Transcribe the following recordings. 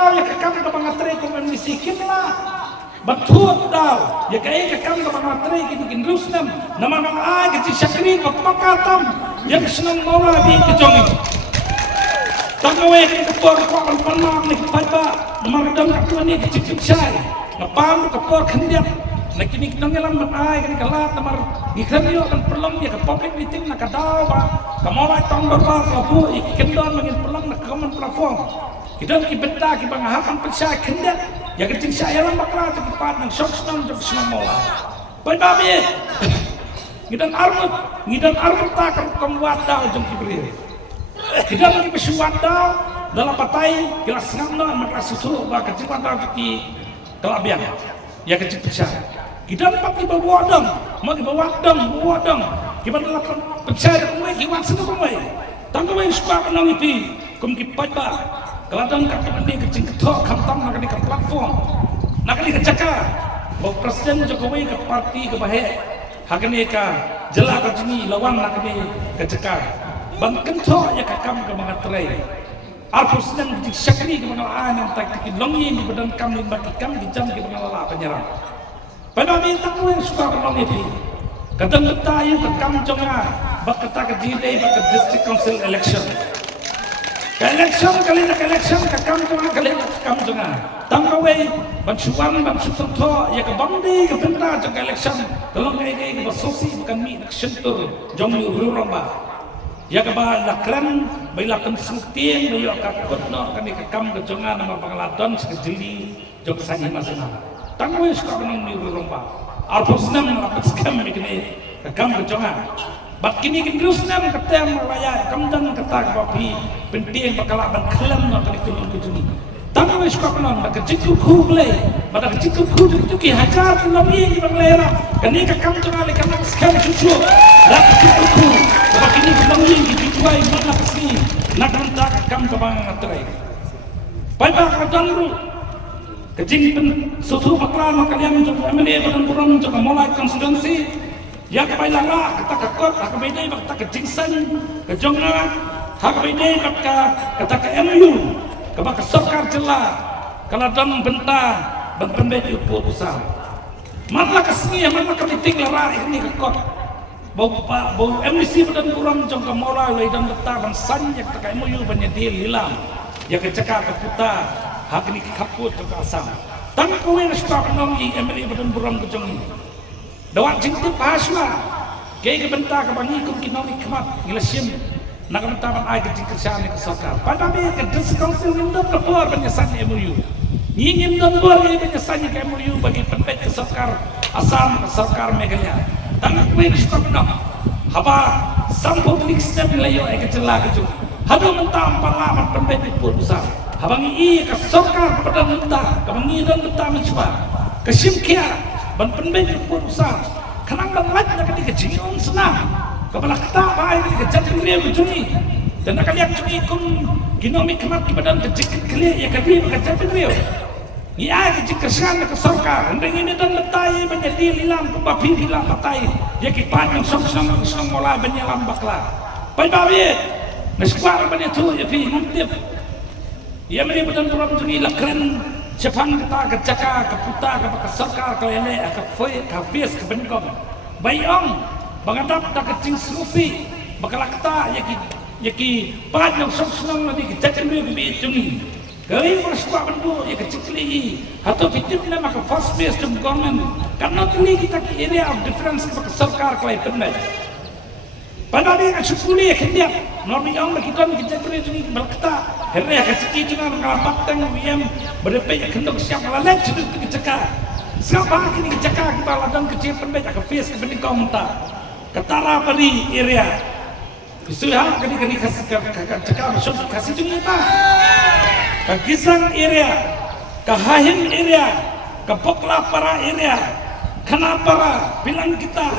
daw ya kakam ka mga tre kung misikim na. Batut daw ya kaya kakam ka mga tre kitin Rusnam naman ang ay kasi syakri magpakatam yang senang mola di kejong. Tanggawe kapor ko ang panmak ni papa naman dam ka ni kicik say. Napam kapor kandiat nakinig nang ilang matay kani kalat namar ikhanyo kan pelong ya ka public meeting na kadaw ba kamolay tong berba kapu ikendon mangin pelong na common platform kidan kibenta kibangahapan pensya kandiat ya kecing saya lang bakla sa kipat ng shocks ng jokes ng mola pagbabi ngidan armut ta kan kamwat daw jong kibrir kidan lagi pesuat daw dalam patay kira senang na makrasusu ba kecing daw ki kalabian ya kecing pensya kita dapat di bawah dong, mau di bawah dong. Kita dalam percaya kumai, kiwan satu kumai. Tangga kumai suka kenal itu, kum kipat ba. Keladang kat mandi kecing ketok, kamtam nak di ke platform, nak di ke cakar. Bawa Presiden Jokowi ke parti ke bahaya, hakni ke jelah ke sini lawan nak di ke cakar. Bang kentok ya kakam ke mengatrai. Presiden di syakri ke mengalah yang tak longi di badan kam lima kam di jam ke mengalah penyerang. Pada minta kau yang suka kalau ini, kadang betayu ke kamjonga, bak kata ke jilid, bak ke district council election kali nak election ke kamjonga kali nak kamjonga. Tangkawai bansuan bansutoto, ya ke bandi ke benda jang election, kalau kaya ke basosi bukan mi nak sentur, jom ururamba. Ya ke bah lakran, baylakan sengtiang, bayu akak kutno kan ke kamjonga nama Bangladesh sekejeli, jok sani masana. Tanggawi suka menang di rumah. Arpusnam melapat skam begini, kekam kejongan. Bat kini Rusnam ketem melaya, kamdan ketak bapi, penting bakal abang kelam nak dikulung kejuni. Tanggawi suka menang, bak keciku kublai, bak keciku kudu ki hajar nabi di Bangladesh. Kini kekam kejongan lekam skam cucu, dak keciku ku, bak kini kebangi di tuai mana pesi, nak mentak kekam kebang ngatrai. Baik kadang kecing susu maklan kalian untuk MLA badan kurang untuk memulai konstitusi ya kepai lala kata kekot hak beda kata kecing san kejonga hak beda kata ke MU ke sokar jelah kalau dan bentang benda upo pusat mana kesini mana keliting lara ini kekot bau MUC badan kurang untuk memulai lai dan betah dan san ya kata MU banyak hilang ya kecekak ke putar hak ini kaput ke asam. Tang kau yang suka menongi MLA badan buram kejongi. Dawat jingtip pasla. Kaya kebentar kebangi kum kinoni kemat ngilasim. Nak kebentar ban ai kecing kerjaan ke sokar. Pada me ke diskonsil ngindom kepor penyesan MOU. Ngingim don bor ke penyesan ke MOU bagi penpet ke sokar asam ke sokar megalnya. Tang kau yang suka menong. Haba sampul nikstep layo ai kecela kejongi. Hadu mentam palaman penpet pun besar. Habang i ke sokar kepada mentah, kebangi dan mentah mencoba. Kesimkia, ban penbej pun usah. Kenang ban lagi nak dikecingin senang. Kepala kata baik dikejatin dia berjuni. Dan nak lihat cumi kum ginomi kemat kepada kecik kelia ya kedua berkejatin dia. Ia kecik kesan ke sokar. Hendeng ini dan letai menjadi lilam kebabi lilam letai. Dia kipan yang sok mola benyalam bakla. Baik baik. Neskuar banyak tu ya pi ngutip. Ya meri betul betul tungi lakran Jepang kita ke Jaka ke Puta ke Sokar ke Lele ke Fies ke Bengkong Bayong bangatap tak kecing serusi bakal kita yaki pad yang sok-sok nanti kejajan dia ke tungi kali bersuka bendu ya kecikli atau fitip nama ke first base to government karena tungi kita ke area of difference ke Sokar ke Lele pada dia kan sepuluh ya kendia normi yang kita kejajan tungi balkta herre keciki juga ngalapat teng wiem berdepe kendok siap lalat sudah keceka siapa kini keceka kita ladang kecil penbej ke face ke bendikong ta ketara pari area sudah kini kasih keceka masuk kasih juga ta ke Gisang area ke Hahim area ke Pokla para area kenapa bilang kita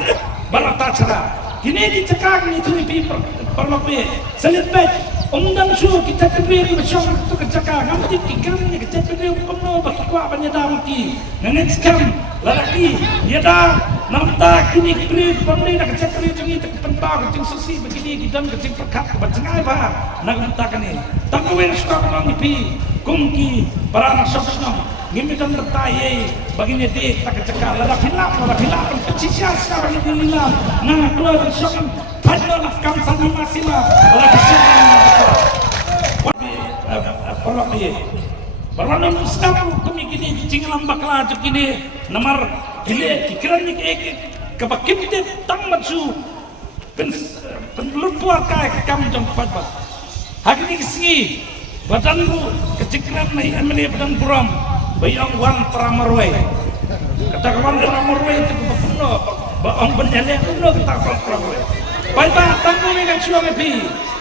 barata cara kini dicekak itu di perlopi selit bej undang suruh kita kedua bersama itu kecaka nanti tinggalnya kita kedua kono bakwa banyadam ki nenek skam lalaki dia dah nampak kini kini pemdi nak cek kini jengi tak pentang kecing susi begini di dalam kecing perkat bercengai bah nak mentakan ini tak kau yang suka menangi pi kungki para anak sosno ngimitan bertaye baginya dia tak kecekal lada hilap pencisya sekarang ini lila nah keluar sok padahal kam sana masila lagi kalau dia berwarna muslim kami kini cinglam bakla kini namar gile kikiran ni kabakimte tang maju penlupuar kai kam jong padbat hakini kisi badanku kecikran mai amne badan buram bayang wan pramarwai kata kawan pramarwai itu bepuno baong benyale bepuno kata pramarwai baiba tangku dengan suami pi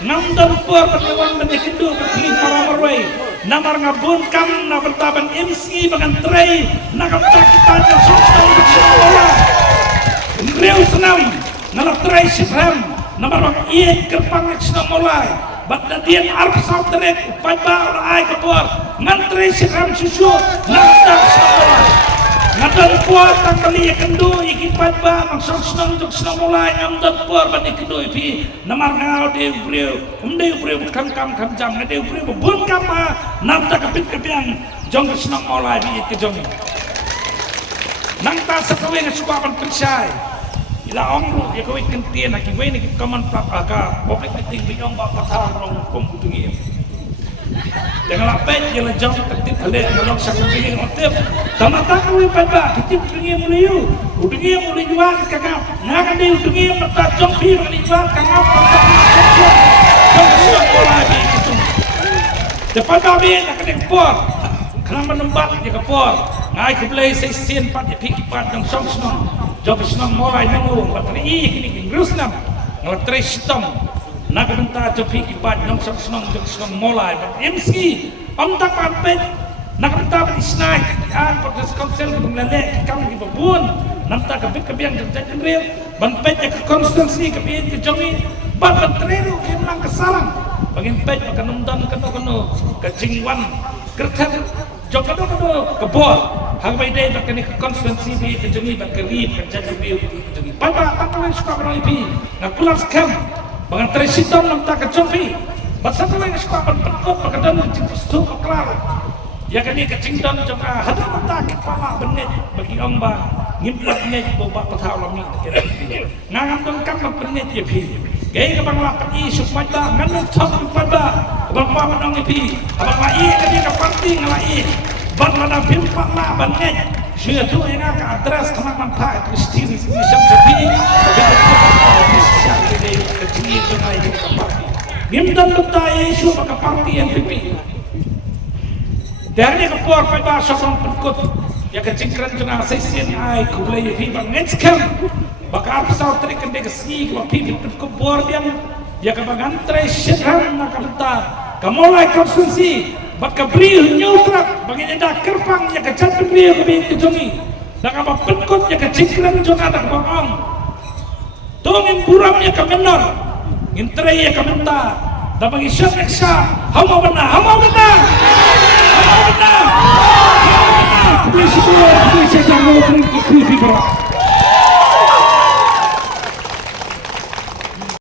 namdan puar berlewan benekindo berkini pramarwai namar ngabun kam na bertaban MC bagan tray nakam kita sosok bersekolah Riau senam nalap tray sibram namar bang iet kerpang eksna mulai Badan dia arp sautrek paiba ai kapor ngantri sikam susu nantak sekolah ngadan puat tangkali kendu iki paiba maksud senang untuk senang mulai ngamdan puar bani kendu ipi namar ngau de breu umde breu kam jam ngade breu bun kam namta kapit kapiang jong senang mulai bi ke jong nangta sakawe ngasukapan pensai ila ongru ya kowe kentien aki we ni kaman ka public meeting bi ong ba patang rong kom kutungi dengan lapet ya lejong tetip ale nolong sakuping otep tamata kowe pada tetip kutungi mulayu kutungi mulai jual kagap ngakan dia kutungi mata jong pi mani jual kagap jong sudah mulai bi itu depan kami nak kena por kerang menembat dia kepor ngai keblai sesien pat dia piki pat dong song senong jog senang mulai nanggung bateri kini grus nam ngalat tres sistem nak benta jopi kibat nong senang jog senang mulai MC tak pampet nak benta isnaik an proses konsel mengelak kami di babun namta kapit kabiang jadi real ban pet ke konstansi kabiang ke jongi ban bateri ke nang kesalang bagin pet makan nundan keno kecingwan kertas jog keno kebor hang bay day bakani konstansi bi kejengi bakari kerja bi kejengi papa tangkal suka berlipi ngakulas kam bangan tresitom namta kecompi basaka wang suka berpekop bakadan cipustu klar ya kani kecingdan joka hada mata kepala benet bagi ongba ngimpat net boba patau lami ngangam dong kam benet ya pi gay ka bangla pati supaya nganu thop pada bang ma manong ipi abang lai kani ka parti ngalai Barlana pimpak lah banyak. Saya tu yang agak adres kena manfaat Kristian Islam jadi. Kecil jangan itu parti. Nimdan betul Yesus pakai parti yang pipi. Dari kepor pada sosok penkut. Ya kecingkran jangan sesien ai kulai pipi ngeckem. Bakal pesawat trik kendek sih kalau pipi penkut bor yang ya kebangan tresyam nak kata. Kamulai konsumsi. Baka beriu nyutrak baginya dah kerpang ya kecat beriu ke jongi dah apa penkut ya kecingkran jonga dah bohong tongin buram ya ke menor intre ya ke menta dah bagi syat eksa hama benar polisi jangan mau beri